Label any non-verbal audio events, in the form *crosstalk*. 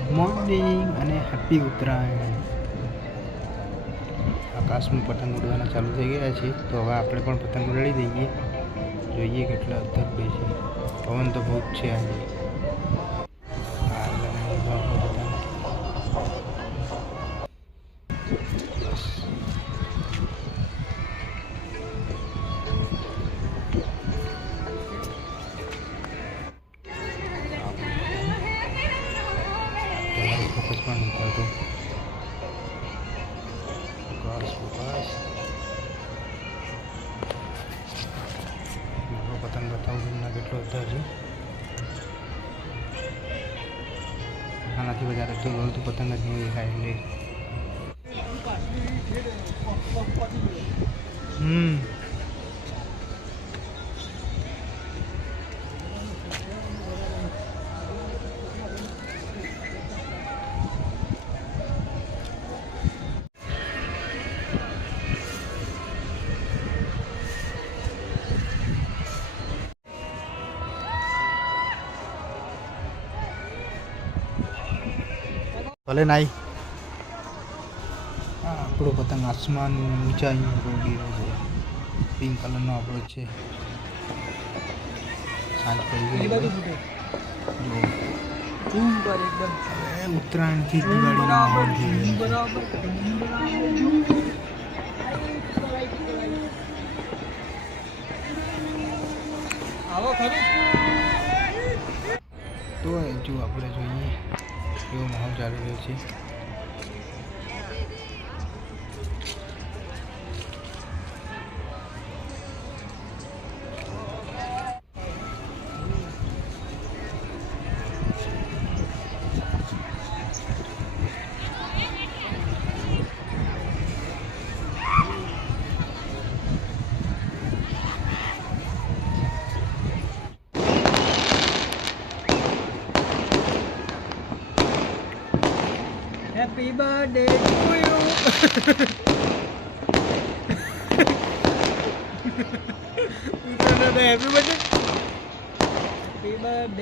Good morning અને happy Uttarayan. આકાશમાં પતંગ ઉડવાના ચાલુ થઈ ગયા છે, તો હવે આપણે પણ પતંગ ઉડાડી દઈએ. જોઈએ કેટલા અધર ઉડે છે. પવન તો બહુ જ છે આજે. તમારું ફોકસ પણ નથી આવતું ફોકસ ફોકસ મારો પતંગ બતાવું તમને કેટલો અધર છે આનાથી વધારે તો દોડતું પતંગ જ નહીં દેખાય એટલે હમ ભલે નાઈ. આપણો પતંગ આસમાન ઉપર ઉડી રહ્યો છે. પિંક કલરનો આપણો છે. સાંજ પડી ગઈ ઉત્તરાયણથી દિવાળીનો માહોલ છે. તો જો આપણે જોઈએ. এবং মহল চালু রয়েছে। Happy birthday to you. *laughs* you the happy birthday? Happy birthday.